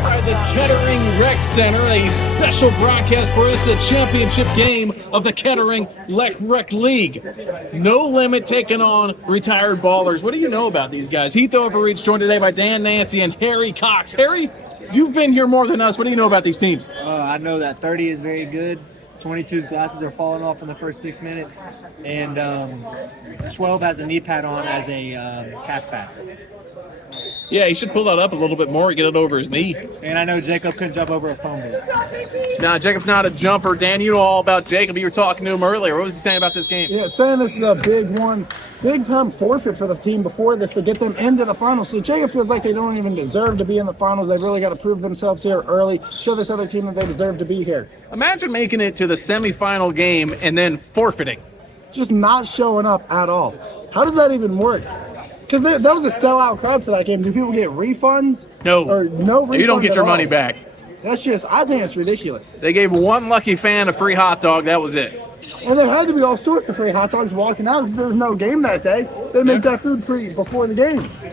inside the Kettering Rec Center, a special broadcast for us, the championship game of the Kettering Rec League. No Limit taking on retired ballers. What do you know about these guys? Heath Overreach, joined today by Dan Nancy and Harry Cox. Harry, you've been here more than us. What do you know about these teams? I know that 30 is very good. 22's glasses are falling off in the first 6 minutes, and 12 has a knee pad on as a calf pad. Yeah, he should pull that up a little bit more and get it over his knee. And I know Jacob couldn't jump over a phone booth. Nah, Jacob's not a jumper. Dan, you know all about Jacob. You were talking to him earlier. What was he saying about this game? Yeah, saying this is a big one. Big time forfeit for the team before this to get them into the finals. So Jacob feels like they don't even deserve to be in the finals. They've really got to prove themselves here early, show this other team that they deserve to be here. Imagine making it to the semifinal game and then forfeiting. Just not showing up at all. How does that even work? Because that was a sellout crowd for that game. Do people get refunds? No. Or no refunds? You don't get your money all? back. That's just, I think it's ridiculous. They gave one lucky fan a free hot dog. That was it. And there had to be all sorts of free hot dogs walking out because there was no game that day. They make that food free before the games.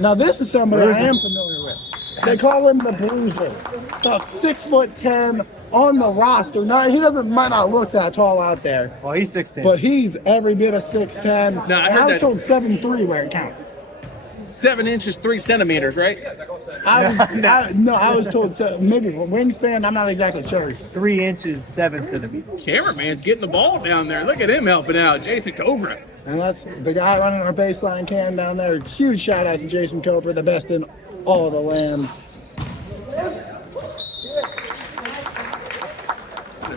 Now this is somebody I am familiar with. They call him the Bruiser. About 6'10" on the roster. Now he might not look that tall out there. Well, he's 6'10". But he's every bit of 6'10". No, I heard was that. told 7'3" where it counts. 7 inches, 3 centimeters, right? I was told maybe wingspan. I'm not exactly sure. 3 inches, 7 centimeters. Cameraman's getting the ball down there. Look at him helping out. Jason Cobra. And that's the guy running our baseline cam down there. Huge shout out to Jason Cobra, the best in all the land.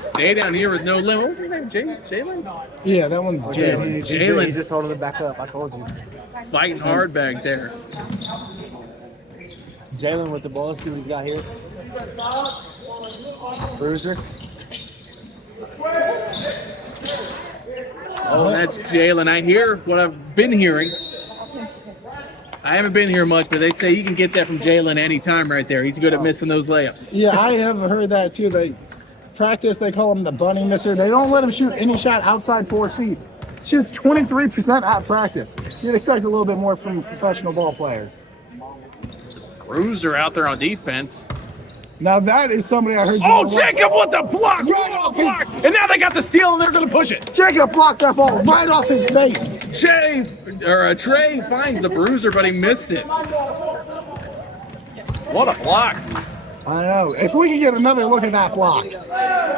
Stay down here with No Limit. What was his name? Jalen? Yeah, that one's Jalen. Jalen. He just told him to back up. I told you. Fighting hard back there. Jalen with the ball. See what he's got here. Bruiser. Oh, that's Jalen. I hear what I've been hearing. I haven't been here much, but they say you can get that from Jalen anytime right there. He's good at missing those layups. Yeah, I have heard that too. They practice, they call him the bunny misser. They don't let him shoot any shot outside 4 feet. Shoots 23% at practice. You'd expect a little bit more from professional ball players. Bruiser out there on defense. Now that is somebody I heard. Oh, Jacob with the block! Right off block! And now they got the steal and they're going to push it. Jacob blocked that ball right off his face. Trey finds the Bruiser, but he missed it. What a block. I know. If we could get another look at that block.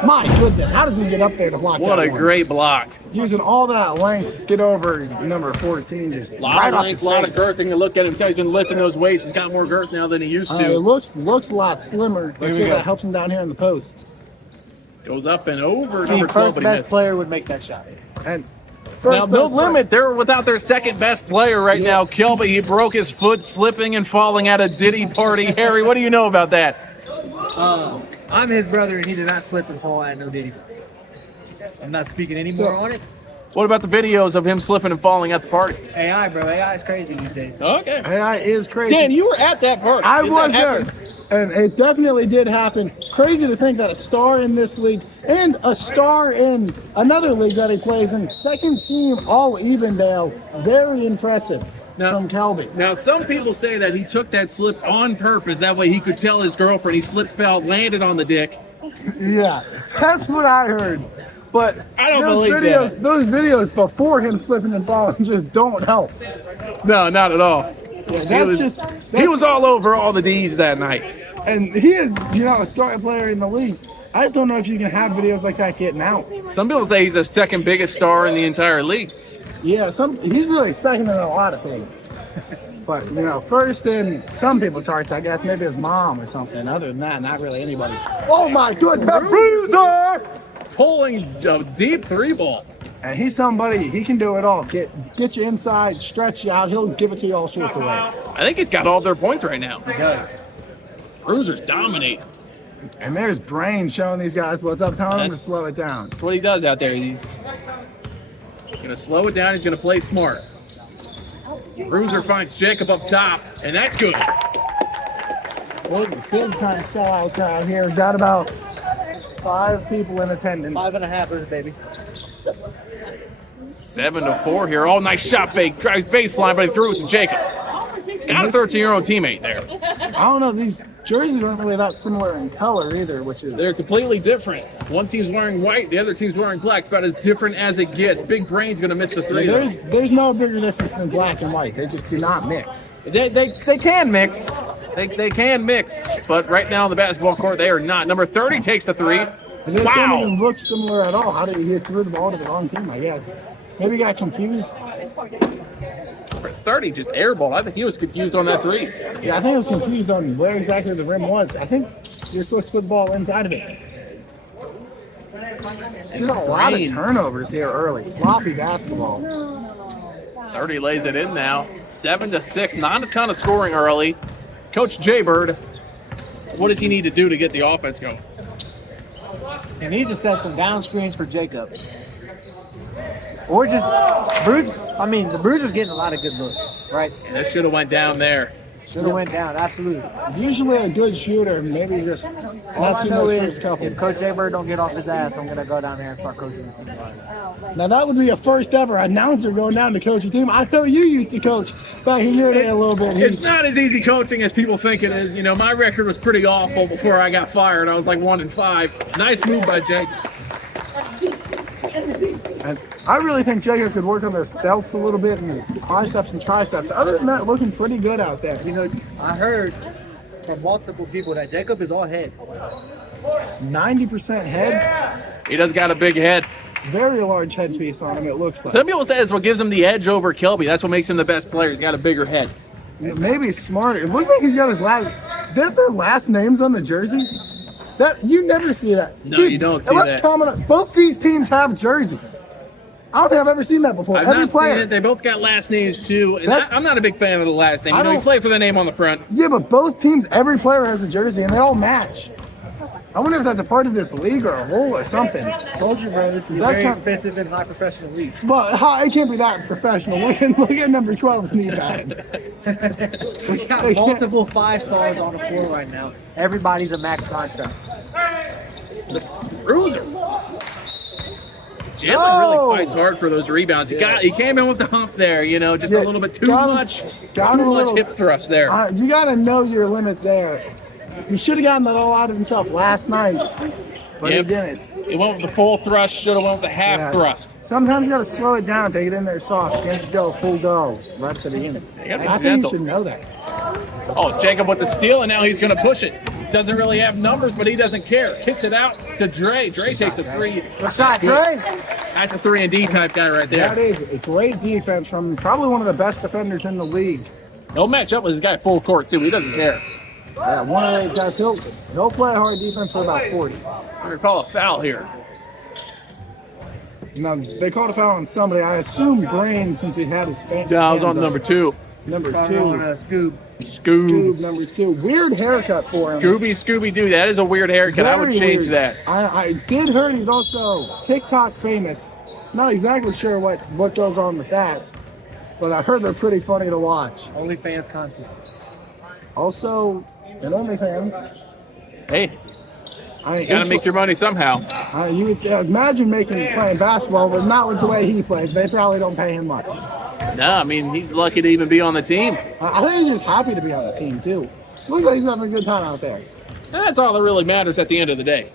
My goodness, how does he get up there to block What that a one? great block. Using all that length, get over number 14. Just A lot right of off length, his a lot of face. girth. And you look at him, tell he's been lifting those weights. He's got more girth now than he used to. It looks a lot slimmer. Let's see if that helps him down here in the post. Goes up and over. The Number 12, first but he best missed. player would make that shot. And Now, No Limit, they're without their second best player right now. Kelby, he broke his foot slipping and falling at a Diddy party. Harry, what do you know about that? I'm his brother, and he did not slip and fall at no Diddy. I'm not speaking any more on it. What about the videos of him slipping and falling at the party? AI, bro. AI is crazy these days. Okay. AI is crazy. Dan, you were at that party. I Did was that there, happen? and it definitely did happen. Crazy to think that a star in this league and a star in another league that he plays in, second team all Evendale, very impressive from Kelby. Now, some people say that he took that slip on purpose. That way he could tell his girlfriend he slipped, fell, landed on the dick. Yeah, that's what I heard. But I don't those believe videos, that. Those videos before him slipping and falling just don't help. No, not at all. He was all over all the D's that night. And he is, a star player in the league. I just don't know if you can have videos like that getting out. Some people say he's the second biggest star in the entire league. Yeah, he's really second in a lot of things. But, first in some people's hearts, I guess, maybe his mom or something. Other than that, not really anybody's. Oh, my goodness. Bruiser! Pulling a deep 3-ball. And he's somebody, he can do it all. Get you inside, stretch you out. He'll give it to you all sorts of ways. I think he's got all their points right now. He does. Bruiser's dominate. And there's Brain showing these guys what's up, telling them to slow it down. That's what he does out there. He's going to slow it down. He's going to play smart. Bruiser finds Jacob up top, and that's good. Big time sellout crowd here. Got about 5 people in attendance. 5.5, baby. 7-4 here. Oh, nice shot fake. Drives baseline, but he threw it to Jacob. Got a 13-year-old teammate there. I don't know. jerseys aren't really that similar in color either, which is... They're completely different. One team's wearing white, the other team's wearing black. It's about as different as it gets. Big Brain's going to miss the three. There's no bigger difference than black and white. They just do not mix. They can mix. They can mix. But right now on the basketball court, they are not. Number 30 takes the three. And this Wow. don't even look similar at all. How did he throw the ball to the wrong team, I guess? Maybe he got confused. 30 just airballed. I think he was confused on that three. Yeah, I think I was confused on where exactly the rim was. I think you're supposed to put the ball inside of it. There's a lot of turnovers here early. Sloppy basketball. 30 lays it in now. 7-6. Not a ton of scoring early. Coach Jaybird, what does he need to do to get the offense going? He needs to set some down screens for Jacob. Or just Bruce. I mean, the Bruiser's getting a lot of good looks, right? And that should have went down there. Should have went down, absolutely. Usually a good shooter, maybe just All not I seen know those is first couple. if Coach Jaybird don't get off his ass, I'm gonna go down there and start coaching the team. Now that would be a first ever announcer going down to coach a team. I thought you used to coach back in your day a little bit. It's not as easy coaching as people think it is. You know, my record was pretty awful before I got fired. I was like 1-5. Nice move by Jake. And I really think Jacob could work on the delts a little bit and his biceps and triceps. Other than that, looking pretty good out there. You know, I heard from multiple people that Jacob is all head. 90% head, He does got a big head. very large headpiece on him, it looks like. Some people say that's what gives him the edge over Kelby. That's what makes him the best player. He's got a bigger head. Maybe smarter. It looks like he's got his last. Did their last names on the jerseys? That you never see that. No, you don't see let's that. comment on, both these teams have jerseys. I don't think I've ever seen that before. I've Every not player. seen it. They both got last names too. And That's- I'm not a big fan of the last name. You know, you play for the name on the front. Yeah, but both teams, every player has a jersey, and they all match. I wonder if that's a part of this league or a rule or something. Told you, bro. This is That's very kind- expensive in high professional league. But it can't be that professional. Look at number 12's knee pad. We got multiple 5-stars on the floor right now. Everybody's a max contract. Bruiser. Jalen No. really fights hard for those rebounds. He came in with the hump there, you know, just Yeah, a little bit too got him- much got him a little- hip thrust there. You got to know your limit there. He should have gotten that all out of himself last night, but Yep. he didn't. He went with the full thrust, should have went with the half Yeah. thrust. Sometimes you got to slow it down, take it in there soft. You can't just go full go right at the beginning. gotta be I think gentle. you should know that. Oh, Jacob with the steal, and now he's going to push it. Doesn't really have numbers, but he doesn't care. Kicks it out to Dre. Dre takes a three. Good shot, Dre. That's a 3-and-D type guy right That there. is a great defense from probably one of the best defenders in the league. He'll match up with this guy full court, too. He doesn't care. Yeah, one of those guys, he'll play hard defense for about 40. We're going to call a foul here. Now, they called a foul on somebody. I assume Brain, since he had his hands Yeah, I was on up. number 2. Number On 2. a Scoob. Scoob. Number 2. Weird haircut for him. Scooby-Doo. That is a weird haircut. I would Very change weird. that. I did hear he's also TikTok famous. Not exactly sure what goes on with that, but I heard they're pretty funny to watch. OnlyFans content. Also, in OnlyFans, Hey, I got to make your money somehow. you would imagine playing basketball, but not with the way he plays. They probably don't pay him much. No, I mean, he's lucky to even be on the team. I think he's just happy to be on the team too. Look like he's having a good time out there. That's all that really matters at the end of the day.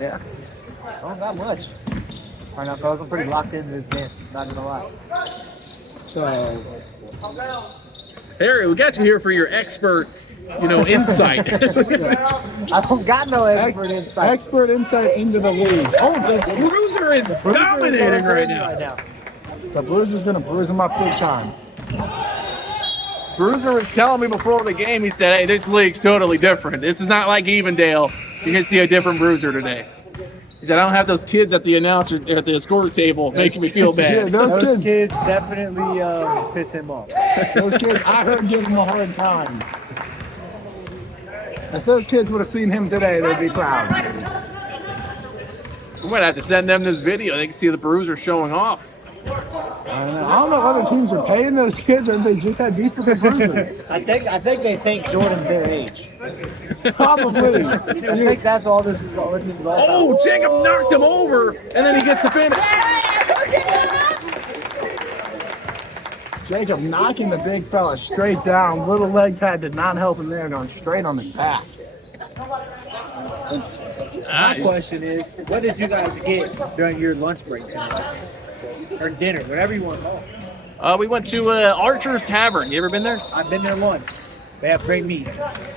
Yeah. Not much. All right, now, fellas, I'm pretty locked into this game. Not gonna lie. So Harry, we got you here for your expert, insight. I don't got no expert insight. expert insight into the league. Oh, the Bruiser is dominating right now. The Bruiser's gonna bruise him up big time. Bruiser was telling me before the game, he said, hey, this league's totally different. This is not like Evendale. You're going to see a different Bruiser today. He said, I don't have those kids at the scores table making me feel Yeah, bad. those kids, definitely piss him off. those kids, I heard give him a hard time. If those kids would have seen him today, they'd be proud. We might have to send them this video. They can see the Bruiser showing off. I don't know if other teams are paying those kids or if they just had beef with the Bruiser. I think they think Jordan's their age. Probably. I think that's all this is all about. Oh, Jacob knocked him over, and then he gets the finish. Jacob knocking the big fella straight down. Little leg pad did not help him there, going straight on his back. My question is, what did you guys get during your lunch break tonight? Or dinner, whatever you want to call it? We went to Archer's Tavern. You ever been there? I've been there once. They have great meat.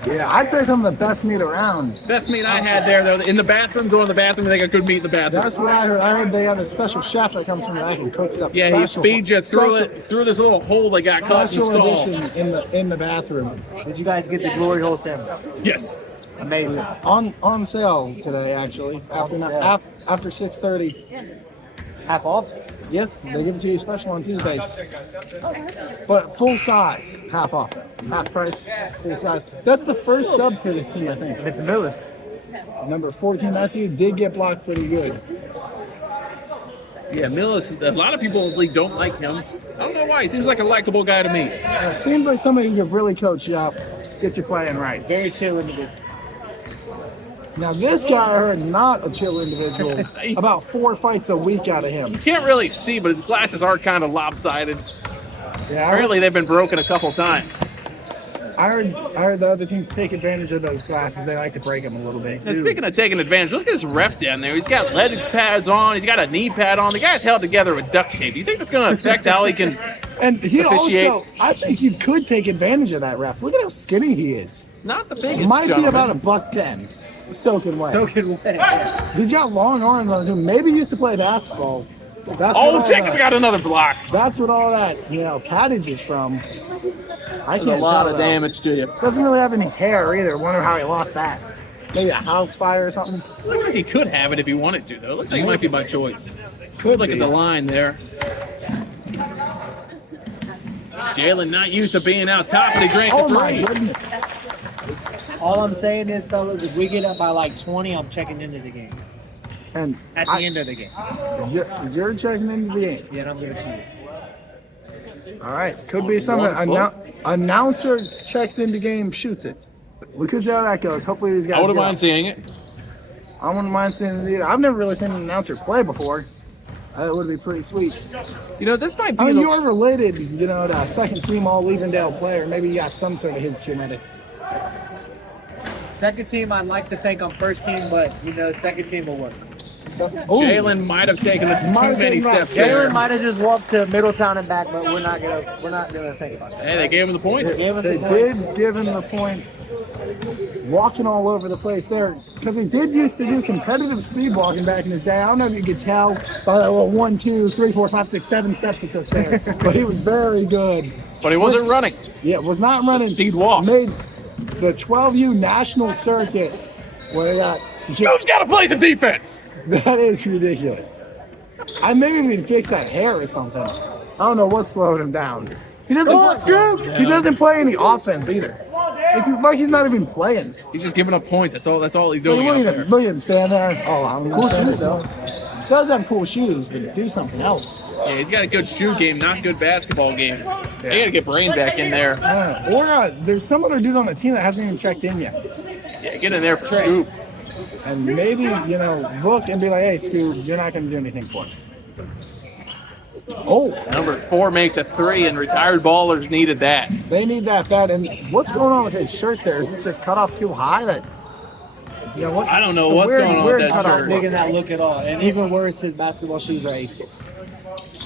Yeah, I'd say some of the best meat around. Best meat I had there, though, in the bathroom. Go in the bathroom, they got good meat in the bathroom. That's what I heard. I heard they have a special chef that comes from the back and cooks it up. Yeah, he feeds you through this little hole they got cut in the Special stall. edition in the bathroom. Did you guys get the glory hole sandwich? Yes. Amazing. On sale today, actually. After 6:30. Half off? Yep, they give it to you special on Tuesdays. But full size, half off. Half price, full size. That's the first sub for this team, I think. It's Millis. Number 14, Matthew, did get blocked pretty good. Yeah, Millis, a lot of people in the league don't like him. I don't know why. He seems like a likable guy to me. Seems like somebody who could really coach you up, get you playing right. Very chill individual. Now this guy, I heard, not a chill individual. About 4 fights a week out of him. You can't really see, but his glasses are kind of lopsided. Yeah, Apparently, they've been broken a couple times. I heard the other team take advantage of those glasses. They like to break them a little bit. And speaking of taking advantage, look at this ref down there. He's got leg pads on. He's got a knee pad on. The guy's held together with duct tape. Do you think that's going to affect how he can And he officiate? also, I think you could take advantage of that ref. Look at how skinny he is. Not the biggest He might gentleman. be about a $110. Soaking wet. Soaking wet. He's got long arms on him. Maybe he used to play basketball. That's Oh, what all Jacob that- got another block. That's what all that, paddage is from. I There's can't a lot tell, of though. damage to you. Doesn't really have any hair either. Wonder how he lost that. Maybe a house fire or something. Looks like he could have it if he wanted to, though. Looks like it might be by choice. Could Look be. at the line there. Jalen not used to being out top, but he drank Oh the my three. goodness. All I'm saying is, fellas, if we get up by like 20, I'm checking into the game. And At the end of the game. you're checking into the game. Yeah, and I'm going to shoot. All right. Could be something. Announcer checks into game, shoots it. We could see how that goes. Hopefully these guys. I wouldn't get mind up. seeing it. I wouldn't mind seeing it either. I've never really seen an announcer play before. That would be pretty sweet. You know, this might be I mean, the- you are related, to second team all Leavendale player. Maybe you got some sort of his genetics. Second team, I'd like to think I'm first team, but, second team will work. So, Jalen might have taken too many steps there. Jalen might have just walked to Middletown and back, but we're not gonna think about that. Hey, they gave him the points. They gave us They the points. did give him the points. Walking all over the place there, because he did used to do competitive speed walking back in his day. I don't know if you could tell by that little 1, 2, 3, 4, 5, 6, 7 steps he took there, but he was very good. But he wasn't running. Yeah, was not running. Speed walk. Made the 12U national circuit where they got. Scoop's got to play some defense. That is ridiculous. Maybe we can fix that hair or something. I don't know what's slowing him down. He doesn't. He doesn't play any offense either. It's like he's not even playing. He's just giving up points. That's all he's doing out there. Look at him stand there. Oh, I'm cool shoes though. Does have cool shoes, but do something else. Yeah, he's got a good shoe game, not good basketball game. They got to get Brain back in there. Or there's some other dude on the team that hasn't even checked in yet. Yeah, get in there for Scoop. And maybe, look and be like, hey, Scoob, you're not going to do anything for us. Oh, Number 4 makes a 3, and retired ballers needed that. they need that bad. And what's going on with his shirt there? Is it just cut off too high? What? I don't know It's a what's weird- going on weird with that cutoff shirt. look. Digging that look at all. And even worse, his basketball shoes are Asics.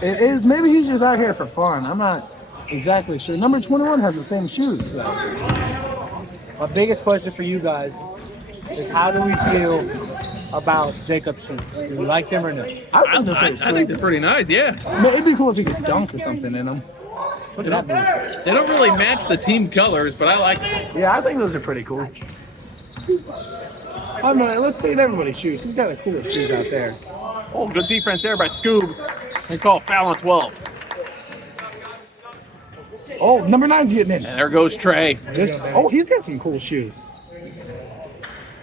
It is. Maybe he's just out here for fun. I'm not exactly sure. Number 21 has the same shoes, though. My biggest question for you guys is, how do we feel about Jacob's shoes? Do we like them or no? I think they're I pretty think sweet. they're pretty nice, yeah. It'd be cool if you could dunk or something in them. Look at that move. They don't really match the team colors, but I like them. Yeah, I think those are pretty cool. I mean, let's take everybody's shoes. Who's got the coolest shoes out there? Oh, good defense there by Scoob. They call foul on 12. Oh, number 9's getting in. And there goes Trey. He's got some cool shoes.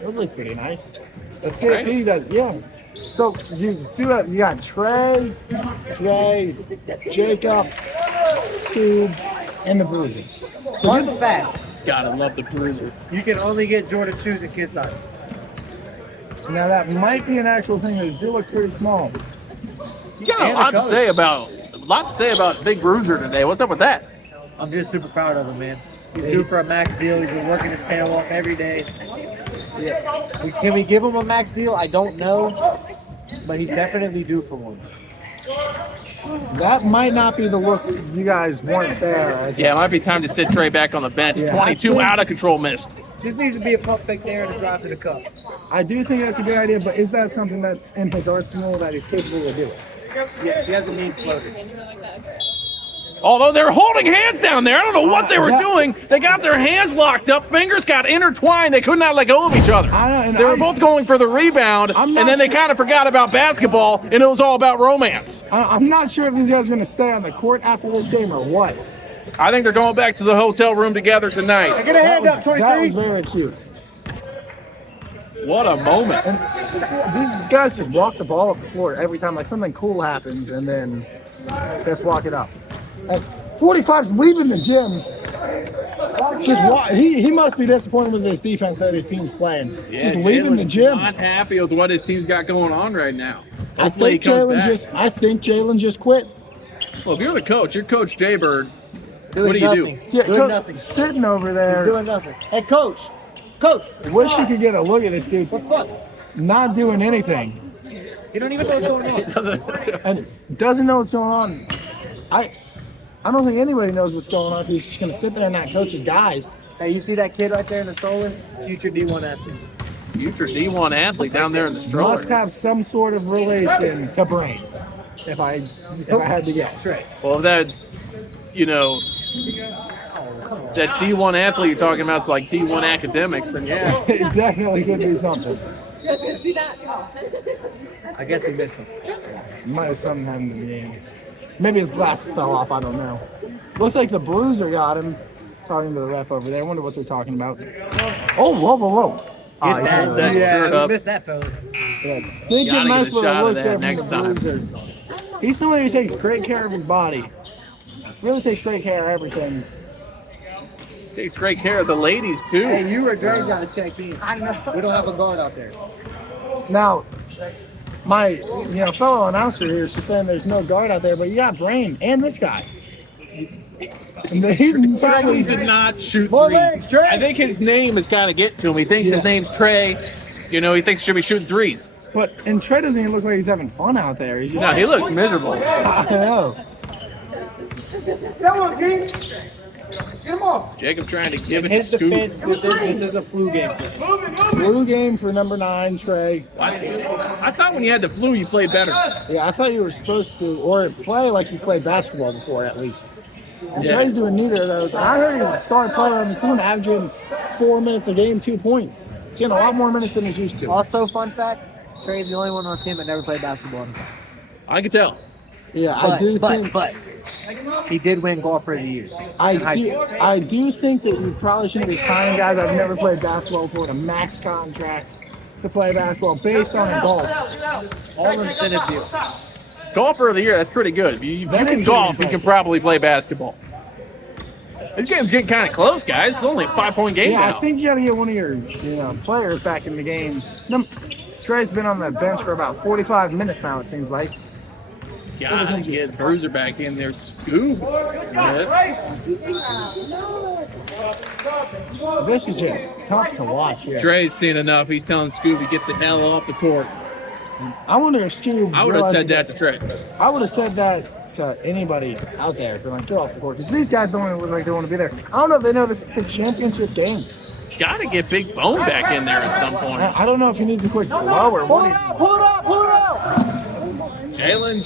Those look pretty nice. Let's see Right. if he does. Yeah. So you got Trey, Jacob, Scoob, and the Bruiser. So Fun fact, Gotta love the bruiser. you can only get Jordan shoes in kid sizes. now that might be an actual thing. They do look pretty small. You got a And the lot to colors. say about lot to say about Big Bruiser today. What's up with that? I'm just super proud of him, man. He's due for a max deal. He's been working his tail off every day. Yeah. Can we give him a max deal? I don't know, but he's definitely due for one. That might not be the look you guys want there. Yeah, it might be time to sit Trey back on the bench. Yeah, 22 out of control missed. Just needs to be a pump fake there and a drop to the cup. I do think that's a good idea, but is that something that's in his arsenal that he's capable of doing? Yes, he has a mean floater. Although they're holding hands down there. I don't know what they were doing. They got their hands locked up. Fingers got intertwined. They could not let go of each other. They were both going for the rebound, and then they kind of forgot about basketball, and it was all about romance. I'm not sure if these guys are going to stay on the court after this game or what. I think they're going back to the hotel room together tonight. Get a hand up, 23. That was very cute. What a moment. And these guys just walk the ball up the floor every time, like something cool happens, and then just walk it up. And 45's leaving the gym. He must be disappointed with this defense that his team's playing. Yeah, just leaving the gym. Not happy with what his team's got going on right now. I Hopefully he think comes back. Jalen just quit. Well, if you're the coach, you're Coach Jaybird. Doing What do you nothing. do? Yeah, Doing nothing. sitting over there. He's doing nothing. Hey, coach. Coach. Wish you could get a look at this dude. What the fuck? Not doing anything. You don't even know what's going on. And doesn't know what's going on. I don't think anybody knows what's going on if he's just going to sit there and not coach his guys. Hey, you see that kid right there in the stroller? Future D1 athlete. Future D1 athlete down there in the stroller. Must have some sort of relation to Brain, if I had to guess. Right. Well, that, that D1 athlete you're talking about is like D1 academics, then yeah. It definitely could be something. I guess we missed him. Might have something happened to the game. Maybe his glasses fell off, I don't know. Looks like the bruiser got him. Talking to the ref over there. I wonder what they're talking about. Oh, whoa. That shirt we up. missed that, fellas. Yeah, did get Gotta a nice get a little shot of look that there from next the time. bruiser. He's somebody who takes great care of his body. Really takes great care of everything. Takes great care of the ladies, too. Hey, you or Dre got to check in. I know. We don't have a guard out there. Now, my fellow announcer here is just saying there's no guard out there, but you got Brain and this guy. And he's Trey probably did not shoot More threes. legs, Trey. I think his name is kind of getting to him. He thinks his name's Trey. He thinks he should be shooting threes. and Trey doesn't even look like he's having fun out there. He's just No, he looks miserable. I know. Come on, King. Come on. Jacob trying to give In it his to Scoop. defense, this is a flu game. Blue game for number 9, Trey. I thought when you had the flu, you played better. Yeah, I thought you were supposed to, or play like you played basketball before at least. And Yeah. Trey's doing neither of those. I heard he's a star player on this team, averaging 4 minutes a game, 2 points. He's getting a lot more minutes than he's used to. Also, fun fact, Trey's the only one on our team that never played basketball in his life. I can tell. Yeah, I do think. But he did win golfer of the year. I do think that you probably shouldn't be signing guys that have never played basketball before to max contracts to play basketball based on golf. All incentive deal. Golfer of the year, that's pretty good. If you That can is golf, pretty you can impressive. probably play basketball. This game's getting kind of close, guys. It's only a 5-point game Yeah, now. I think you got to get one of your players back in the game. Trey's been on the bench for about 45 minutes now, it seems like. Gotta get Bruiser back in there. Scoop. Yes. This is just tough to watch here. Trey's seen enough. He's telling Scooby, get the hell off the court. I wonder if Scoob. I would have said that to Trey. I would have said that to anybody out there. They're like, get off the court. Because these guys don't even look like they want to be there. I don't know if they know this is the championship game. Gotta get Big Bone back in there at some point. I don't know if he needs a quick blow or what. Pull it up! Jalen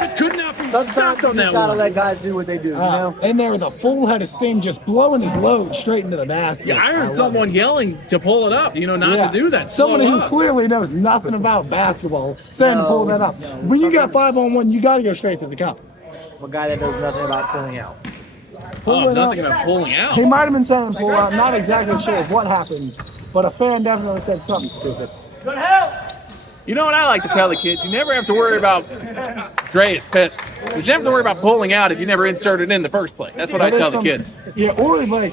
just could not be Sometimes stopped you on just that gotta one. let guys do what they do, you know? And there with a full head of steam just blowing his load straight into the basket. Yeah, I heard love someone it. yelling to pull it up, not Yeah. to do that. Somebody Slow who up. clearly knows nothing about basketball saying to pull that up. When you got 5-on-1, you got to go straight to the cup. A guy that knows nothing about pulling out. Oh, it nothing up. about pulling out. He might have been saying pull out. Not exactly sure what happened, but a fan definitely said something stupid. You know what I like to tell the kids? You never have to worry about Dre is pissed. You never have to worry about pulling out if you never inserted in the first place. That's what I tell the kids. Yeah, or like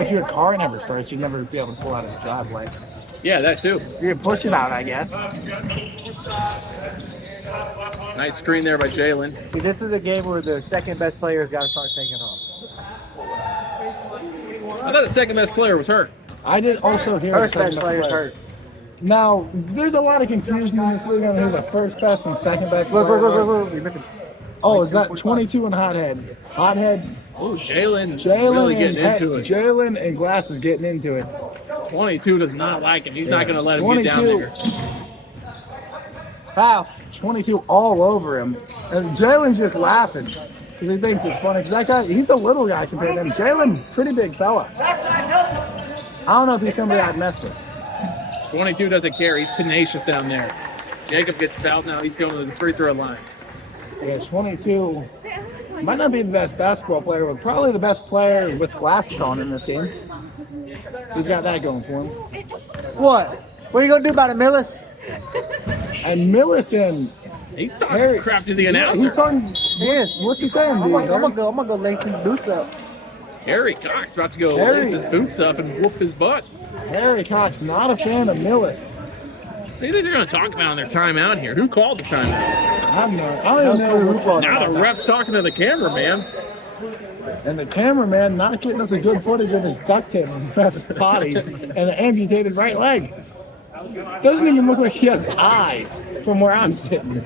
if your car never starts, you'd never be able to pull out of the driveway. Yeah, that too. You can push it out, I guess. Nice screen there by Jalen. See, this is a game where the second best player's got to start taking off. I thought the second best player was hurt. I did also hear First the best second player's hurt. Now, there's a lot of confusion in this league on who the first best and second best Look, player look, look, are. look, look. You're missing. Oh, is that 22 and Hothead? Hothead, Oh, Jalen Jalen really getting into it. Jalen and Glass is getting into it. 22 does not like him. He's not going to let him get down 22. there. Foul. 22 all over him. And Jalen's just laughing because he thinks it's funny. Because that guy, he's a little guy compared to him. Jalen, pretty big fella. I don't know if he's somebody I'd mess with. 22 doesn't care. He's tenacious down there. Jacob gets fouled now. He's going to the free throw line. Yeah, 22 might not be the best basketball player, but probably the best player with glasses on in this game. He's got that going for him. What? What are you going to do about it, Millis? And Millicent, He's talking crap to the announcer. he's talking. Yes, what's he saying, I'm dude? gonna go lace his boots up. Harry Cox about to go Harry. lace his boots up and whoop his butt. Harry Cox, not a fan of Millis. What do you think they're going to talk about on their timeout here? Who called the timeout? I don't even know who called Now the that. ref's talking to the cameraman. And the cameraman not getting us a good footage of his duct tape on the ref's body and an amputated right leg. Doesn't even look like he has eyes from where I'm sitting.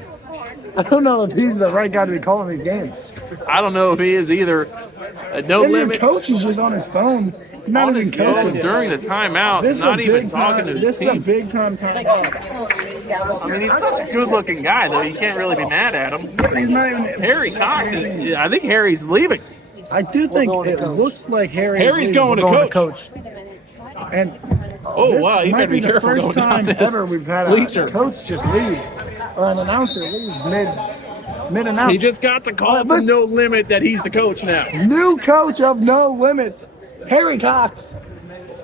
I don't know if he's the right guy to be calling these games. I don't know if he is either. No And your limit coach is just on his phone, not on even his phone coaching. during the timeout, This is not a even big talking time. to This his is a team. big time time. I mean, he's such a good-looking guy, though. You can't really be mad at him. He's not even. Harry Cox is. I think Harry's leaving. I do think going to it coach. looks like Harry's going to coach. And Oh this wow, you might better be the careful first going down time this ever we've had bleacher. a coach just leave or an announcer leave mid He announcement. just got the call from Let's- No Limit that he's the coach now. New coach of No Limit, Harry Cox.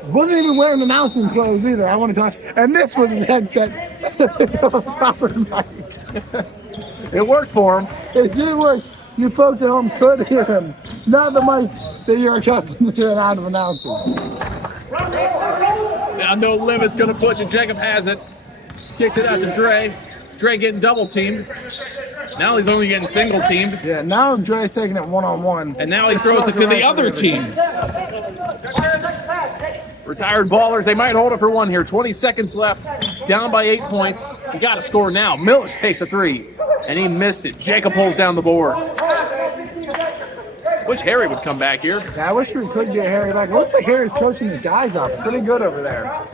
Wasn't even wearing announcing clothes either. I want to touch. And this was his headset. Proper mic. It worked for him. It did work. You folks at home could hear him. Not the mics that you're accustomed to hearing out of announcers. Now No Limit's going to push it. Jacob has it. Kicks it out to Dre. Dre getting double teamed. Now he's only getting single teamed. Yeah, now Dre's taking it one-on-one. And now he throws it to the other team. Retired ballers, they might hold it for one here. 20 seconds left. Down by 8 points. You got to score now. Millis takes a three. And he missed it. Jacob pulls down the board. Wish Harry would come back here. Yeah, I wish we could get Harry back. Looks like Harry's coaching his guys up pretty good over there.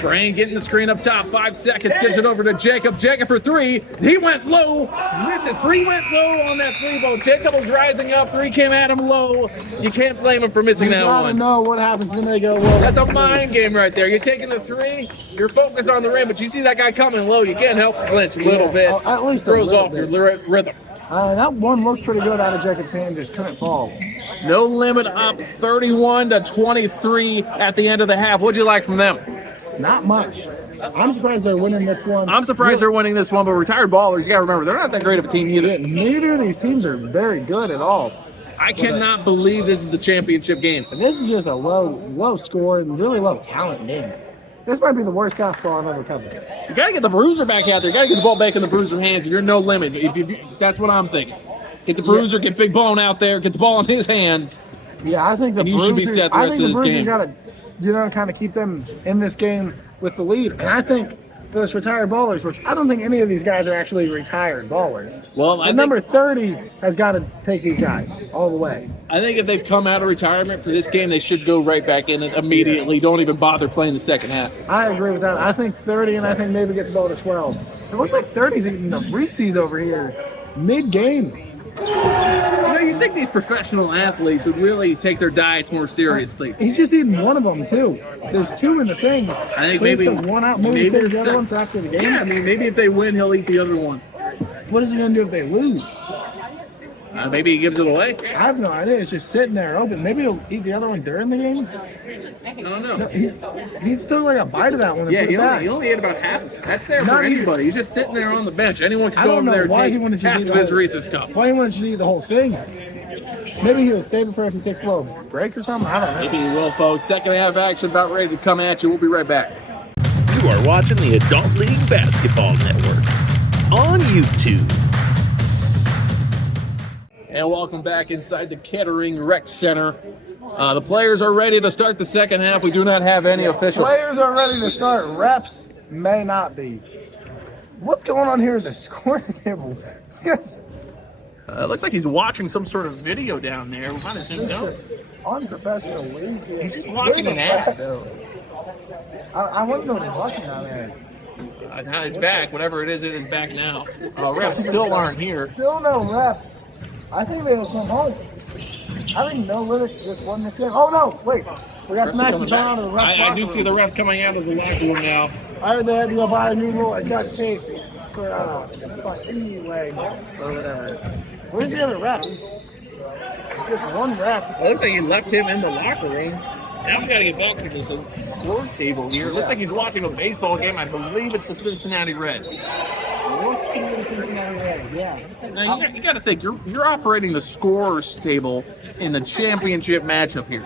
Drain getting the screen up top. 5 seconds. Gives it over to Jacob. Jacob for three. He went low. Missed it. Three went low on that three ball. Jacob was rising up. Three came at him low. You can't blame him for missing You that gotta one. know what happens when they go low. That's a mind game right there. You're taking the three. You're focused on the rim, but you see that guy coming low. You can't help but flinch a little bit. At least a Throws little off bit. your rhythm. That one looked pretty good out of Jacob's hand, just couldn't fall. No Limit up 31-23 at the end of the half. What'd you like from them? Not much. I'm surprised they're winning this one. I'm surprised they're winning this one, but retired ballers, you got to remember, they're not that great of a team either. Neither of these teams are very good at all. I cannot believe this is the championship game. This is just a low score and really low talent game. This might be the worst basketball I've ever covered. You got to get the bruiser back out there. You got to get the ball back in the bruiser hands. You're No Limit. That's what I'm thinking. Get the bruiser, get Big Bone out there, get the ball in his hands. Yeah, I think the And you Bruisers, should be set the I rest think of the this Bruisers game. got to, kind of keep them in this game with the lead. And I think those retired ballers, which I don't think any of these guys are actually retired ballers. Well, I the think- number 30 has got to take these guys all the way. I think if they've come out of retirement for this game, they should go right back in it immediately. Don't even bother playing the second half. I agree with that. I think 30, and I think maybe get the ball to 12. It looks like 30's eating the Reese's over here mid-game. You'd think these professional athletes would really take their diets more seriously. He's just eating one of them, too. There's two in the thing. I think Please maybe take one out. Maybe save it's the other one for after the game. Yeah, I mean, maybe if they win, he'll eat the other one. What is he going to do if they lose? Maybe he gives it away. I have no idea. It's just sitting there open. Maybe he'll eat the other one during the game. I don't know. No, he's still like a bite of that one. And Yeah, put he it back. only ate about half of it. That's there Not for even- anybody. He's just sitting there on the bench. Anyone can I go don't over know there and why he take wanted to half eat of his all- Reese's cup. Why he wants you to eat the whole thing? Maybe he'll save it for if he takes a little break or something. I don't know. Maybe he will, folks. Second half action about ready to come at you. We'll be right back. You are watching the Adult League Basketball Network on YouTube. And welcome back inside the Kettering Rec Center. The players are ready to start the second half. We do not have any officials. Players are ready to start. Refs may not be. What's going on here at the scoring table? It looks like he's watching some sort of video down there. How does he know? Unprofessional league. He's just watching an ad. I want to know what he's watching down there. Now it's back. Whatever it is back now. Refs still aren't here. Still no refs. I think they have some home. I think no limit just won this game. Oh no, wait. We got some action down to the refs. I do see the refs coming out of the locker room now. I heard they had to go buy a new rule. I got tape for Bustini legs or whatever. Where's the other ref? Just one ref. It looks like he left him in the locker room. Now we got to get back to this scores table here. It looks like he's watching a baseball game. I believe it's the Cincinnati Reds. Looks to be the Cincinnati Reds, yeah. Now you got to think you're operating the scores table in the championship matchup here.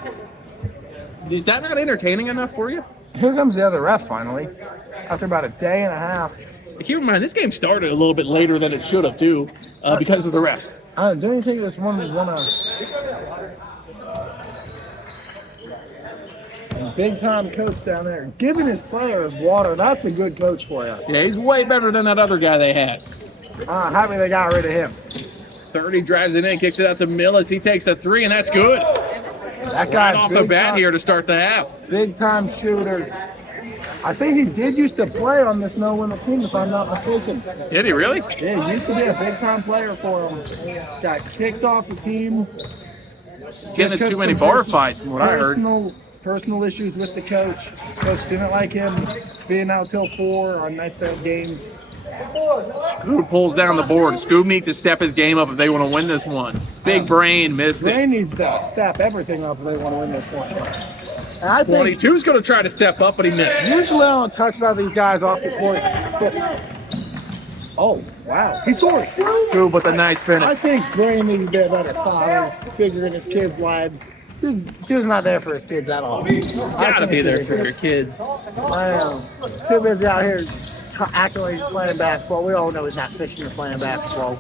Is that not entertaining enough for you? Here comes the other ref finally. After about a day and a half. Keep in mind, this game started a little bit later than it should have, too, because of the refs. Don't you think this one was one of big time coach down there giving his players water? That's a good coach for you. Yeah, he's way better than that other guy they had. Happy they got rid of him. 30 drives it in, kicks it out to Millis. He takes a three, and that's good. That guy right off the bat here to start the half. Big time shooter. I think he did used to play on this no-limit team, if I'm not mistaken. Did he really? Yeah, he used to be a big-time player for him. Got kicked off the team. Getting too many bar fights from what I heard. Personal issues with the coach. Coach didn't like him being out till 4 on nights they had games. Scoob pulls down the board. Scoob needs to step his game up if they want to win this one. Big Brain missed it. Brain needs to step everything up if they want to win this one. And I think 22's going to try to step up, but he missed. Usually I don't talk about these guys off the court. But, oh, wow. He scored. Scoob with a nice finish. I think Brain needs to be a better father, figure in his kids' lives. Dude's not there for his kids at all. Gotta be there for your kids. I am. Too busy out here acting like he's playing basketball. We all know he's not fishing or playing basketball.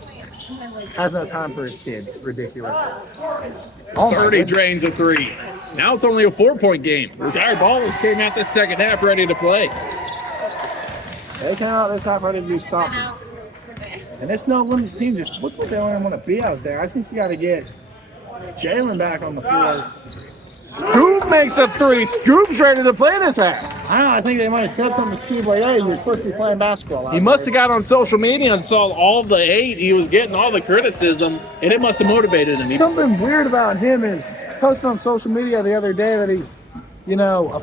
Has no time for his kids. Ridiculous. 30 drains a three. Now it's only a 4-point game. Retired ballers came out this second half ready to play. They came out this half ready to do something. And this no-limit team just looks like they don't even want to be out there. I think you got to get Jalen back on the floor. Scoob makes a three. Scoob's ready to play this half. I don't know. I think they might have said something to Steve like, hey, you're supposed to be playing basketball. He must have got on social media and saw all the hate. He was getting all the criticism, and it must have motivated him. Something weird about him is posted on social media the other day that he's, you know,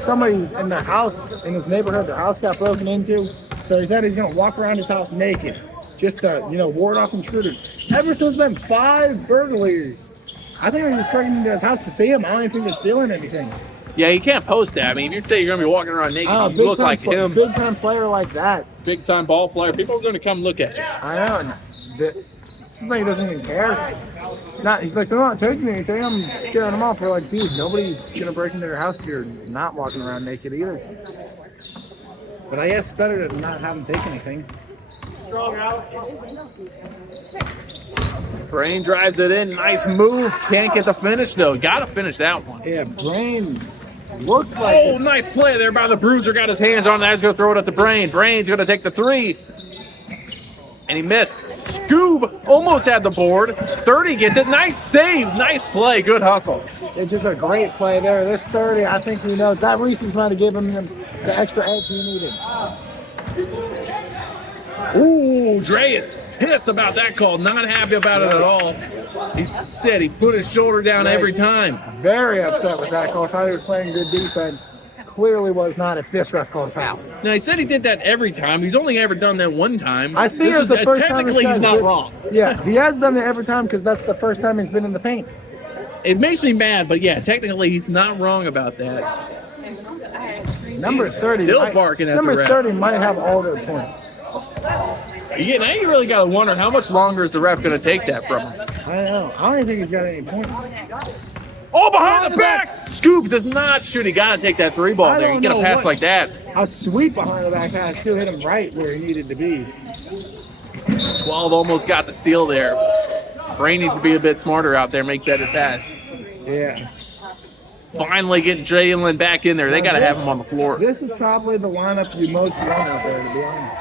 somebody's in the house, in his neighborhood, their house got broken into. So he said he's going to walk around his house naked just to, you know, ward off intruders. Ever since then, 5 burglaries. I think they're just breaking into his house to see him. I don't even think they're stealing anything. Yeah, you can't post that. I mean, if you say you're going to be walking around naked, you look like him. Big time player like that. Big time ball player. People are going to come look at you. I know. Seems like he doesn't even care. He's like, they're not taking anything. I'm scaring them off. We're like, dude, nobody's going to break into your house if you're not walking around naked either. But I guess it's better to not have them take anything. Brain drives it in. Nice move. Can't get the finish, though. Got to finish that one. Yeah, Brain looks like... Oh, nice play there by the Bruiser. Got his hands on that. He's going to throw it at the Brain. Brain's going to take the three. And he missed. Scoob almost had the board. 30 gets it. Nice save. Nice play. Good hustle. It's just a great play there. This 30, I think he knows. That Reese's might have given him the extra edge he needed. Ooh, Dre is pissed about that call. Not happy about it at all. He said he put his shoulder down every time. Very upset with that call. Thought he was playing good defense. Clearly was not if this ref called foul. Now, he said he did that every time. He's only ever done that one time. I think it's the first time. Technically, he's not wrong. Yeah, he has done it every time because that's the first time he's been in the paint. It makes me mad, but yeah, technically, he's not wrong about that. Number 30. Still barking at the ref. Number 30 might have all their points. Yeah, now you really got to wonder how much longer is the ref going to take that from him. I don't know. I don't even think he's got any points. Oh, behind the back! Scoop does not shoot. He got to take that 3 ball there. You get a pass like that. A sweep behind the back pass too hit him right where he needed to be. 12 almost got the steal there. Bray needs to be a bit smarter out there, make better pass. Yeah. Finally getting Jalen back in there. They got to have him on the floor. This is probably the lineup you most want out there, to be honest.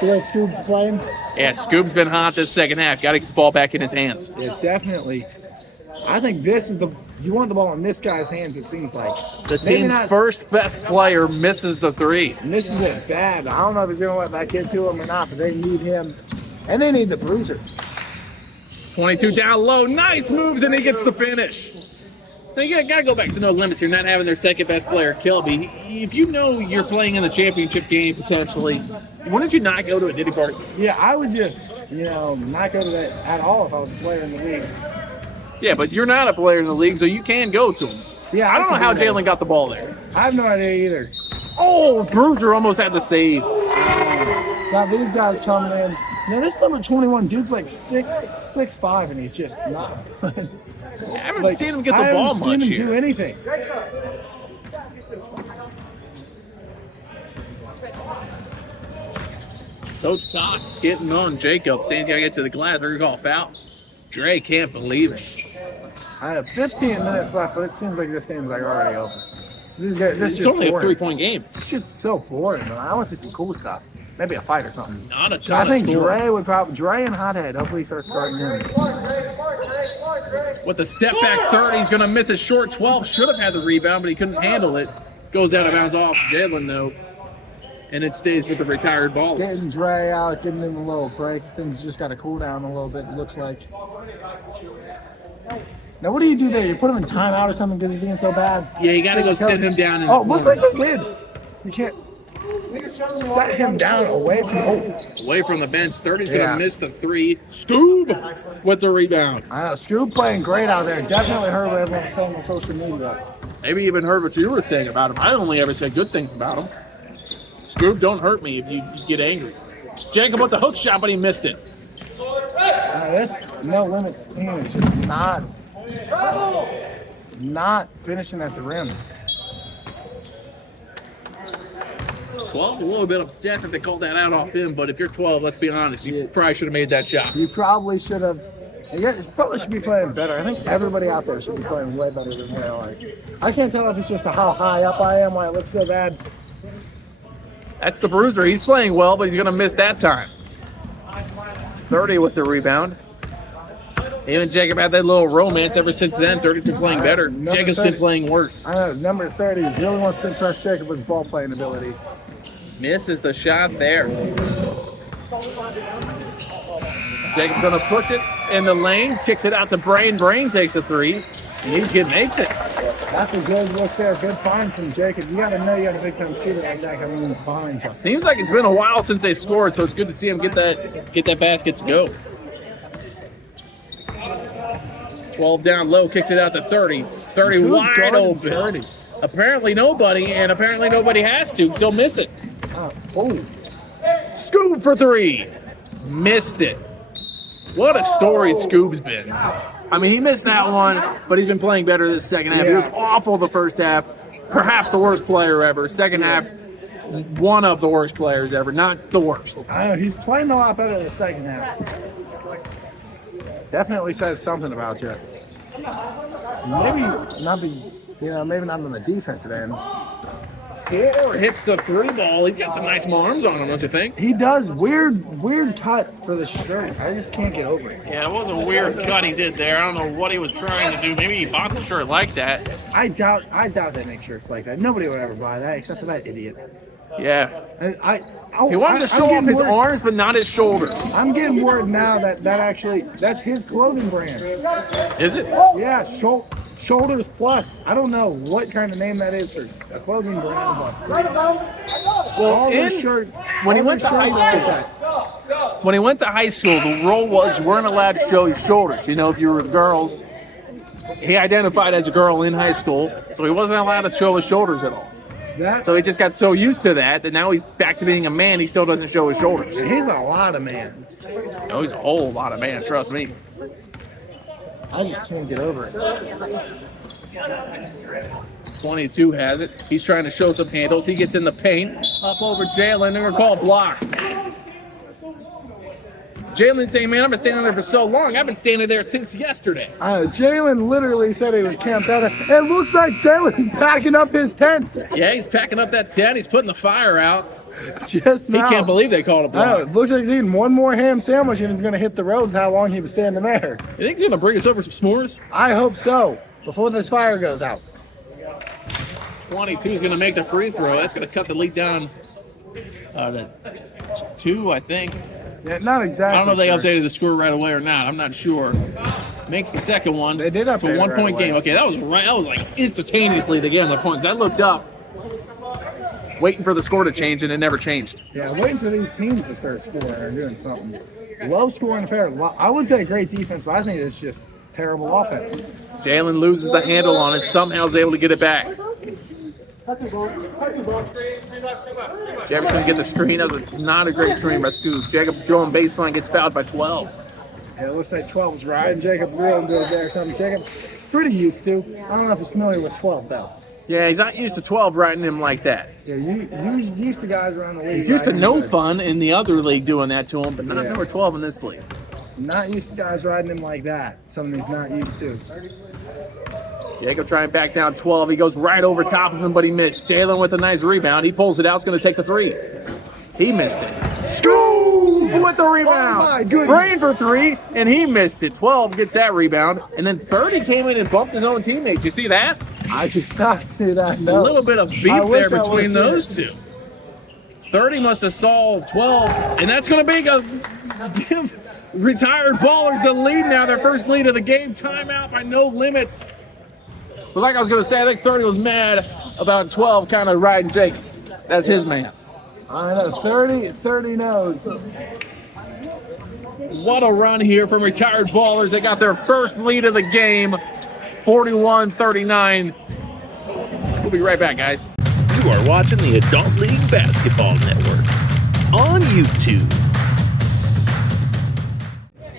The way Scoop's playing? Yeah, Scoop's been hot this second half. Got to get the ball back in his hands. Yeah, definitely. I think this is you want the ball in this guy's hands, it seems like. The team's first best player misses the 3. Misses it bad. I don't know if he's going to let that kid to him or not, but they need him. And they need the bruiser. 22 down low. Nice moves, and he gets the finish. Now, you got to go back to no limits here, not having their second best player, Kelby. If you know you're playing in the championship game potentially, wouldn't you not go to a Diddy party? Yeah, I would just, not go to that at all if I was a player in the league. Yeah, but you're not a player in the league, so you can go to them. Yeah, I don't know how Jalen got the ball there. I have no idea either. Oh, Bruiser almost had the save. Got these guys coming in. Now, this number 21 dude's like 6'5", and he's just not good. I haven't seen him get the ball much here. I haven't seen him do anything. Coach Cox getting on Jacob. Saying he's got to get to the glass. They're going to call foul. Dre can't believe it. I have 15 minutes left, but it seems like this game's like already over. So this It's only a 3-point game. It's just so boring, man. I want to see some cool stuff. Maybe a fight or something. Not a ton I think of score. Dre and Hothead, hopefully he starts starting him. With the step back 30, he's going to miss a short 12. Should have had the rebound, but he couldn't handle it. Goes out of bounds off Jalen, though. And it stays with the retired ball. Getting Dre out, giving him a little break. Things just got to cool down a little bit, it looks like. Now, what do you do there? You put him in timeout or something because he's being so bad? Yeah, you got to go sit him down in the the looks like they did. You can't set him down away from the bench. 30's going to miss the 3. Scoob with the rebound. I know. Scoob playing great out there. Definitely heard what everyone was saying on social media. Maybe even heard what you were saying about him. I only ever say good things about him. Scoob, don't hurt me if you get angry. Jacob with the hook shot, but he missed it. This no limits team is just not finishing at the rim. 12, a little bit upset that they called that out off him, but if you're 12, let's be honest, you probably should have made that shot. You probably should have. You probably should be playing better. I think everybody out there should be playing way better than they are. I can't tell if it's just how high up I am, why it looks so bad. That's the Bruiser. He's playing well, but he's going to miss that time. 30 with the rebound. Him and Jacob had that little romance ever since then. 30's been playing better. Jacob's been playing worse. I know. Number 30 really wants to impress Jacob with his ball playing ability. Misses the shot there. Jacob's going to push it in the lane. Kicks it out to Brain. Brain takes a 3. And he makes it. That's a good look there. Good find from Jacob. You got to know you got a big time shooter like that coming in behind you. Seems like it's been a while since they scored, so it's good to see him get that basket to go. 12 down low, kicks it out to 30. 30 wide open. 30? Apparently nobody has to, so miss it. Scoop for 3. Missed it. What a story Scoop's been. I mean, he missed that one, but he's been playing better this second half. He was awful the first half. Perhaps the worst player ever. Second half, one of the worst players ever. Not the worst. I know. He's playing a lot better in the second half. Definitely says something about you. Maybe not on the defensive end. 4 hits the 3 ball. He's got some nice arms on him, don't you think? He does. Weird cut for the shirt. I just can't get over it. Yeah, it was a weird cut he did there. I don't know what he was trying to do. Maybe he bought the shirt like that. I doubt they make shirts like that. Nobody would ever buy that except for that idiot. Yeah. He wanted to show off his arms, but not his shoulders. I'm getting word now that's his clothing brand. Is it? Yeah, Shoulders Plus. I don't know what kind of name that is for a clothing brand, but well, when he went to high school, the rule was you weren't allowed to show your shoulders. You know, if you were girls, he identified as a girl in high school, so he wasn't allowed to show his shoulders at all. So he just got so used to that now he's back to being a man. He still doesn't show his shoulders. He's a lot of man. No, he's a whole lot of man. Trust me. I just can't get over it. 22 has it. He's trying to show some handles. He gets in the paint. Up over Jalen. They're going to call a block. Jalen saying, man, I've been standing there for so long. I've been standing there since yesterday. Jalen literally said he was camped out. It looks like Jalen's packing up his tent. Yeah, he's packing up that tent. He's putting the fire out. Just now. He can't believe they called a block. It looks like he's eating one more ham sandwich and he's going to hit the road with how long he was standing there. You think he's going to bring us over some s'mores? I hope so, before this fire goes out. 22 is going to make the free throw. That's going to cut the lead down to 2, I think. Yeah, not exactly. I don't know if they updated the score right away or not. I'm not sure. Makes the second one. They did update It's a 1 point game. Okay, that was right. That was like instantaneously they gave them the points. I looked up, waiting for the score to change, and it never changed. Yeah, waiting for these teams to start scoring or doing something. Low scoring affair. I would say great defense, but I think it's just terrible offense. Jalen loses the handle on it. Somehow is able to get it back. Jefferson get the screen. That was not a great screen by Scoop. Jacob going baseline, gets fouled by 12. Yeah, it looks like 12 is riding Jacob real good there. Something Jacob's pretty used to. I don't know if he's familiar with 12 though. Yeah, he's not used to 12 riding him like that. Yeah, you used to guys around the league. He's used to riding no him. fun in the other league doing that to him, but not Yeah. number 12 in this league. Not used to guys riding him like that. Something he's not used to. Jacob trying back down 12. He goes right over top of him, but he missed. Jalen with a nice rebound. He pulls it out. He's going to take the 3. He missed it. Scoob with the rebound. Oh my goodness. Brain for 3, and he missed it. 12 gets that rebound, and then 30 came in and bumped his own teammate. You see that? I did not see that. No. A little bit of beef I wish there I between would've those seen two. 30 must have saw 12, and that's going to be give retired ballers the lead now. Their first lead of the game. Timeout by No Limits. But like I was going to say, I think 30 was mad about 12 kind of riding Jacob. That's his man. I know. 30 knows. What a run here from retired ballers. They got their first lead of the game, 41-39. We'll be right back, guys. You are watching the Adult League Basketball Network on YouTube.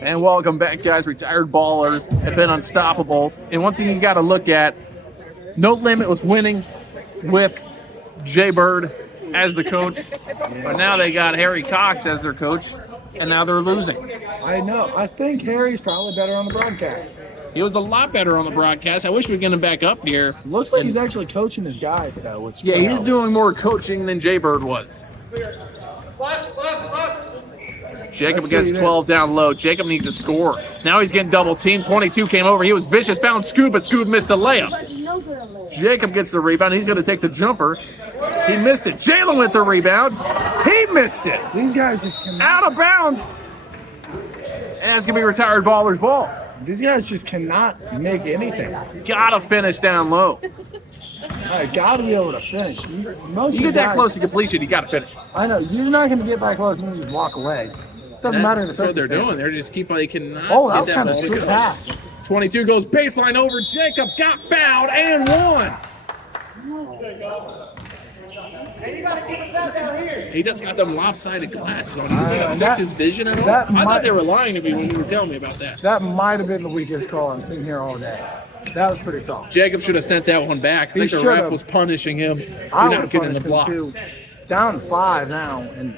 And welcome back, guys. Retired ballers have been unstoppable. And one thing you got to look at, No Limit was winning with Jay Bird as the coach, but now they got Harry Cox as their coach, and now they're losing. I know. I think Harry's probably better on the broadcast. He was a lot better on the broadcast. I wish we'd get him back up here. Looks like he's actually coaching his guys, though. Which Yeah, he's doing more coaching than Jay Bird was. Jacob Let's see against this. 12 down low. Jacob needs a score. Now he's getting double teamed. 22 came over. He was vicious. Found Scoop, but Scoop missed the layup. Jacob gets the rebound. He's going to take the jumper. He missed it. Jalen with the rebound. He missed it. These guys just cannot. Out of bounds. And it's going to be retired ballers ball. These guys just cannot make anything. Gotta finish down low. I gotta be able to finish. Most You of get the that guys- close to completion, you gotta finish. I know you're not going to get that close and just walk away. Doesn't matter in the That's what they're circumstances. doing. They're just they cannot Oh, that get was kind of ball to sweet go. pass. 22 goes baseline over. Jacob got fouled and won. He just got them lopsided glasses on. He didn't fix that- his vision at all. that I might- thought they were lying to me when you were telling me about that. That might have been the weakest call I'm sitting here all day. That was pretty soft. Jacob should have sent that one back. I He think the should ref have. was punishing him. I You're would not have getting the punished him block. too. Down 5 now, and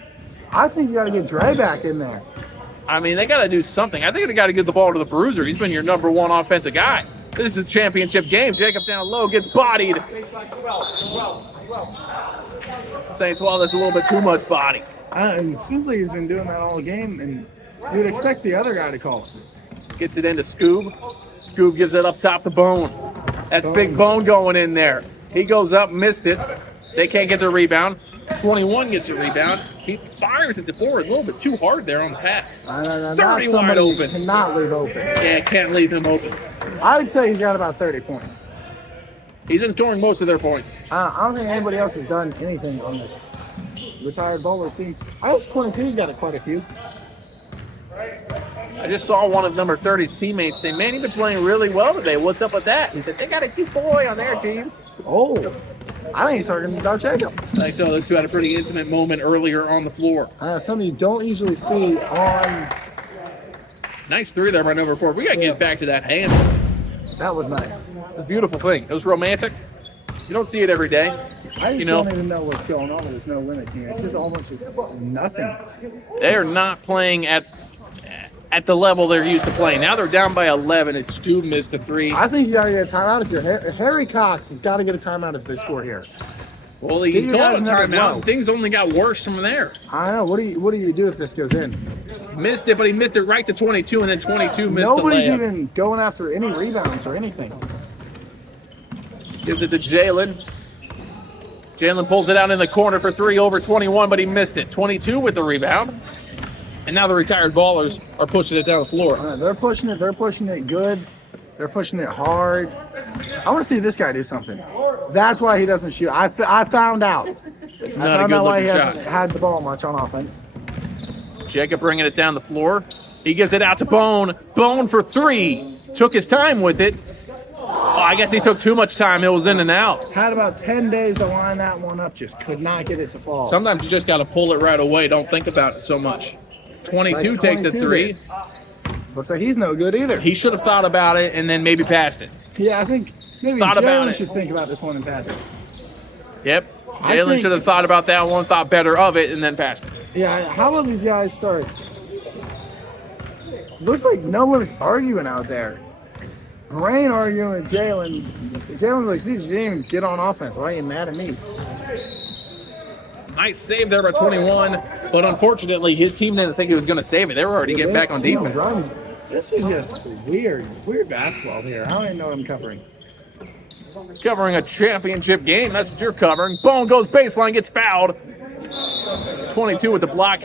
I think you got to get Dre back in there. I mean, they got to do something. I think they got to get the ball to the bruiser. He's been your number one offensive guy. This is a championship game. Jacob down low, gets bodied. Saying 12, that's a little bit too much body. And it seems like he's been doing that all game, and you would expect the other guy to call. Gets it into Scoob. Scoob gives it up top to Bone. That's Big Bone going in there. He goes up, missed it. They can't get the rebound. 21 gets the rebound. He fires it to forward a little bit too hard there on the pass. 30 wide open. Cannot leave open. Yeah, can't leave him open. I would say he's got about 30 points. He's been scoring most of their points. I don't think anybody else has done anything on this retired bowlers team. I hope 22's got quite a few. I just saw one of number 30's teammates say, man, you've been playing really well today. What's up with that? He said, they got a cute boy on their team. Oh, I think he's starting to start Jacob. I saw those two had a pretty intimate moment earlier on the floor. Something you don't usually see on Nice three there by number 4. We got to get back to that hand. That was nice. It was a beautiful thing. It was romantic. You don't see it every day. I just You know, don't even know what's going on with this no limit team. It's just almost nothing. they're not playing at the level they're used to playing. Now they're down by 11, and Scoob missed a 3. I think you got to get a timeout if you're Harry Cox has got to get a timeout if they score here. Well, he You called a guys never timeout. know. Things only got worse from there. I know. What do you do if this goes in? Missed it, but he missed it right to 22, and then 22 missed Nobody's the layup. even going after any rebounds or anything. Gives it to Jalen. Jalen pulls it out in the corner for 3 over 21, but he missed it. 22 with the rebound. And now the retired ballers are pushing it down the floor. They're pushing it. They're pushing it good. They're pushing it hard. I want to see this guy do something. That's why he doesn't shoot. I found out. It's I not a found good out why he looking hasn't shot. had the ball much on offense. Jacob bringing it down the floor. He gives it out to Bone. Bone for 3. Took his time with it. Oh, I guess he took too much time. It was in and out. Had about 10 days to line that one up. Just could not get it to fall. Sometimes you just got to pull it right away. Don't think about it so much. 22 Like takes a 22 3. did. Looks like he's no good either. He should have thought about it and then maybe passed it. Yeah, I think maybe Thought about Jalen it. should think about this one and pass it. Yep. I Jalen think- should have thought about that one, thought better of it, and then passed it. Yeah, how will these guys start? Looks like no one's arguing out there. Rain arguing with Jalen. Jalen's like, dude, you didn't even get on offense. Why are you mad at me? Nice save there by 21, but unfortunately his team didn't think he was going to save it. They were already getting back on defense. This is just weird basketball here. I don't even know what I'm covering. Covering a championship game. That's what you're covering. Bone goes baseline, gets fouled. 22 with the block.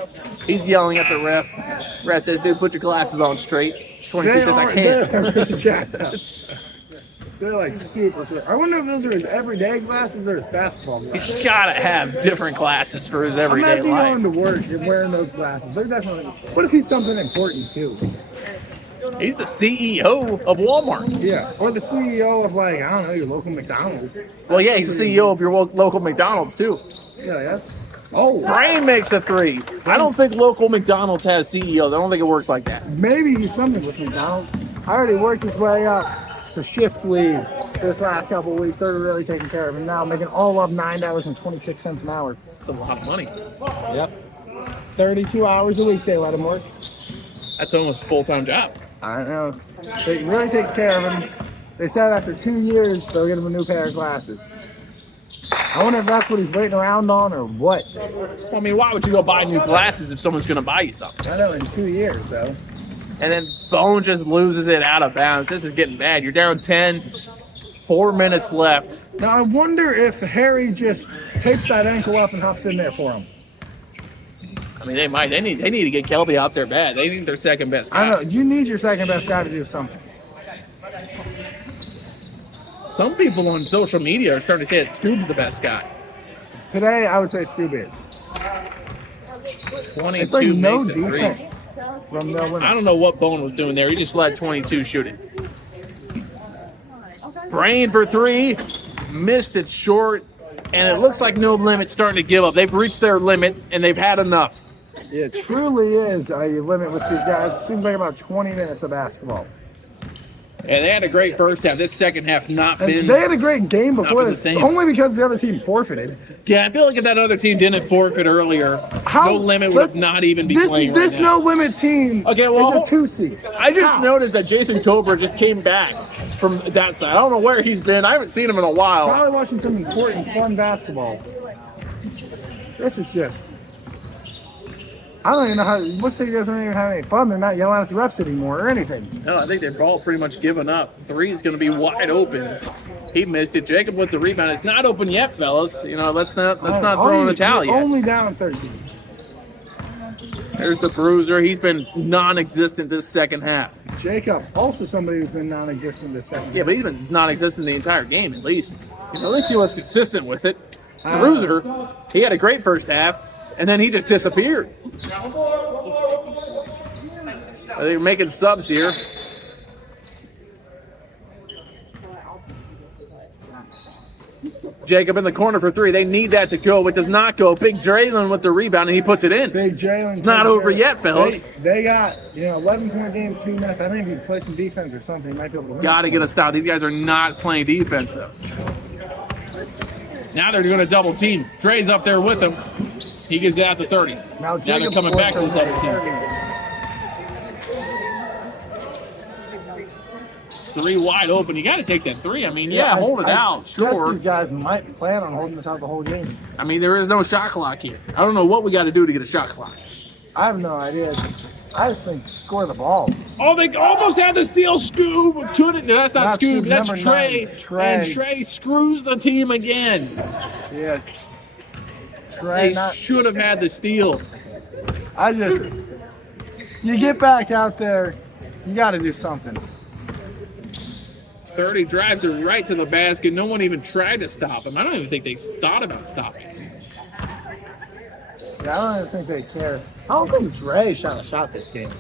He's yelling at the ref. Ref says, dude, put your glasses on straight. 22 says, I can't. They're jacked up. They're like super. I wonder if those are his everyday glasses or his basketball glasses. He's got to have different glasses for his everyday Imagine life. going to work and wearing those glasses. They're definitely. What if he's something important too? He's the CEO of Walmart. Yeah, or the CEO of like I don't know your local McDonald's. Well, yeah, he's the CEO of your local McDonald's, too. Yeah, that's. Oh, Brain makes a 3. I don't think local McDonald's has CEOs. I don't think it works like that. maybe he's something with McDonald's. I already worked his way up to shift lead this last couple of weeks. They're really taking care of him now, making all of $9.26 an hour. That's a lot of money. Yep. 32 hours a week they let him work. That's almost a full-time job. I know. They really take care of him. They said after 2 years they'll get him a new pair of glasses. I wonder if that's what he's waiting around on or what. I mean, why would you go buy new glasses if someone's going to buy you something? I know in 2 years though. And then Bone just loses it out of bounds. This is getting bad. You're down 10, 4 minutes left. Now I wonder if Harry just tapes that ankle up and hops in there for him. I mean, they might. They need to get Kelby out there bad. They need their second best guy. I know you need your second best guy to do something. Some people on social media are starting to say that Scoob's the best guy. Today I would say Scoob is. 22 It's like no makes it 3. defense from no limit. I don't know what Bone was doing there. He just let 22 shoot it. Brain for 3. Missed it short. And it looks like No Limit's starting to give up. They've reached their limit, and they've had enough. It truly is a limit with these guys. Seems like about 20 minutes of basketball. And they had a great first half. This second half's not And been. they had a great game before been the this, same. only because the other team forfeited. Yeah, I feel like if that other team didn't forfeit earlier, No Limit would not even be playing this right now. No Limit team Okay, well, is a 2 seed. I just How? noticed that Jason Cobra just came back from that side. I don't know where he's been. I haven't seen him in a while. Probably watching some important, fun basketball. This is just. I don't even know how. Looks like you guys don't even have any fun. They're not yelling at the refs anymore or anything. No, I think they've all pretty much given up. 3 is going to be wide open. He missed it. Jacob with the rebound. It's not open yet, fellas. You know, let's not throw in the towel You're yet. only down 13. There's the bruiser. He's been non-existent this second half. Jacob, also somebody who's been non-existent this second. Yeah, but he's been non-existent the entire game at least. You know, at least he was consistent with it. Bruiser, he had a great first half, and then he just disappeared. They're making subs here. Jacob in the corner for three. They need that to go. It does not go. Big Draylen with the rebound, and he puts it in. Big Jalen. It's not over yet, fellas. They got 11-point game, 2 minutes. I think if you play some defense or something, you might be able to win. Got to get a stop. These guys are not playing defense, though. Now they're doing a double team. Dre's up there with him. He gives it out to 30. Now they're coming back to the double team. 3 wide open. You got to take that 3. I mean, hold it out. Sure. These guys might plan on holding this out the whole game. I mean, there is no shot clock here. I don't know what we got to do to get a shot clock. I have no idea. I just think score the ball. Oh, they almost had the steal. Scoob couldn't. That's not Scoob. That's Trey. And Trey screws the team again. Yeah. They should have had the steal. You get back out there, you got to do something. 30 drives it right to the basket. No one even tried to stop him. I don't even think they thought about stopping him. Yeah, I don't even think they care. I don't think Dre shot a shot this game.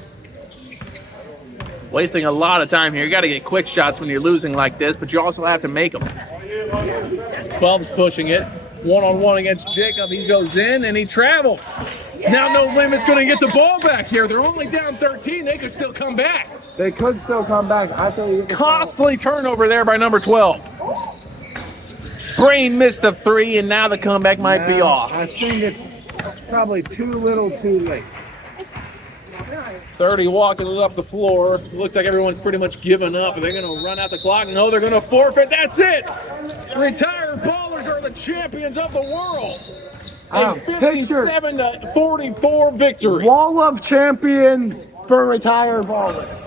Wasting a lot of time here. You got to get quick shots when you're losing like this, but you also have to make them. 12's pushing it. One-on-one against Jacob. He goes in and he travels. Now No Limit's going to get the ball back here. They're only down 13. They could still come back. They could still come back. I say you costly turnover there by number 12. Brain missed a 3, and now the comeback might be off. I think it's probably too little too late. 30 walking it up the floor. Looks like everyone's pretty much given up. They're going to run out the clock. No, they're going to forfeit. That's it. Retired Ballers are the champions of the world. A 57-44 victory. Wall of champions for Retired Ballers.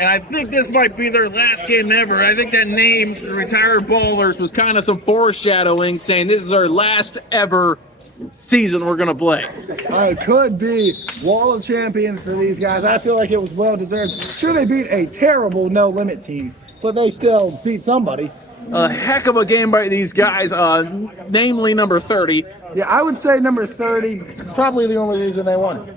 And I think this might be their last game ever. I think that name, Retired Ballers, was kind of some foreshadowing, saying this is our last ever season we're going to play. It could be Wall of Champions for these guys. I feel like it was well-deserved. Sure, they beat a terrible No Limit team, but they still beat somebody. A heck of a game by these guys, namely number 30. Yeah, I would say number 30, probably the only reason they won.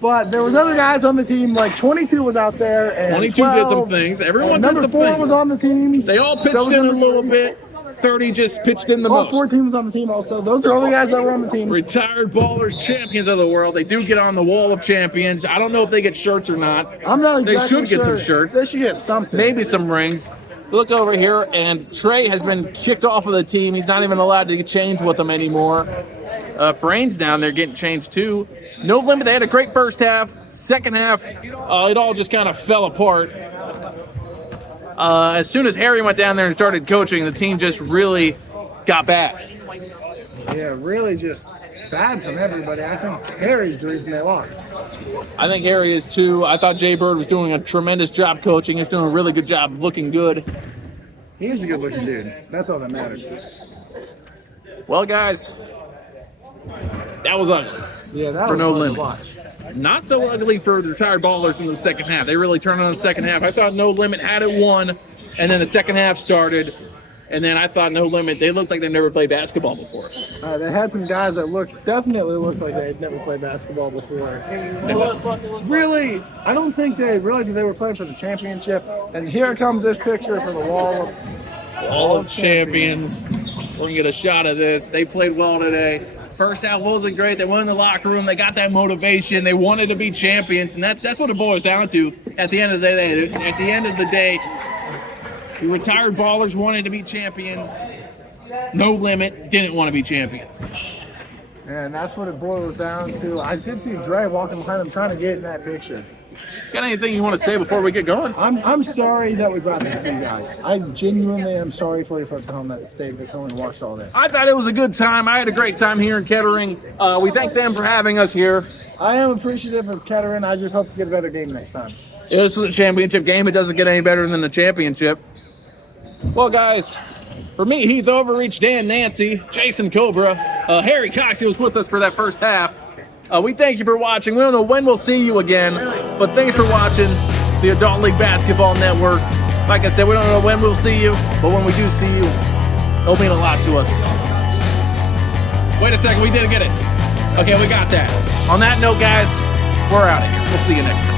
But there was other guys on the team, like 22 was out there. And 22 12, did some things. Everyone did some things. Number 4 was on the team. They all pitched in a little bit. 30 just pitched in the most. All 4 teams on the team also. Those are all the guys that were on the team. Retired Ballers, champions of the world. They do get on the Wall of Champions. I don't know if they get shirts or not. I'm not exactly They should get sure. some shirts. They should get something. Maybe some rings. Look over here, and Trey has been kicked off of the team. He's not even allowed to get changed with them anymore. Brain's down there getting changed too. No Limit, they had a great first half. Second half, it all just kind of fell apart. As soon as Harry went down there and started coaching, the team just really got bad. Yeah, really just bad from everybody. I think Harry's the reason they lost. I think Harry is too. I thought Jay Bird was doing a tremendous job coaching. He's doing a really good job of looking good. He's a good-looking dude. That's all that matters. Well, guys, that was ugly. Yeah, that for was No fun to Limit. watch. Not so ugly for the Retired Ballers in the second half. They really turned on the second half. I thought No Limit had it won, and then the second half started, and then I thought No Limit, they looked like they never played basketball before. They had some guys that definitely looked like they had never played basketball before. Really, I don't think they realized that they were playing for the championship. And here comes this picture for the Wall of Champions. We're going to get a shot of this. They played well today. First half wasn't great. They went in the locker room. They got that motivation. They wanted to be champions, and that's what it boils down to. At the end of the day, the Retired Ballers wanted to be champions. No Limit didn't want to be champions. And that's what it boils down to. I did see Dre walking behind him trying to get in that picture. Got anything you want to say before we get going? I'm sorry that we brought this to you guys. I genuinely am sorry for you folks at home that stayed this home and watched all this. I thought it was a good time. I had a great time here in Kettering. We thank them for having us here. I am appreciative of Kettering. I just hope to get a better game next time. This was a championship game. It doesn't get any better than the championship. Well, guys, for me, Heath Overreach, Dan Nancy, Jason Cobra, Harry Cox, he was with us for that first half. We thank you for watching. We don't know when we'll see you again, but thanks for watching the Adult League Basketball Network. Like I said, we don't know when we'll see you, but when we do see you, it'll mean a lot to us. Wait a second, we didn't get it. Okay, we got that. On that note, guys, we're out of here. We'll see you next time.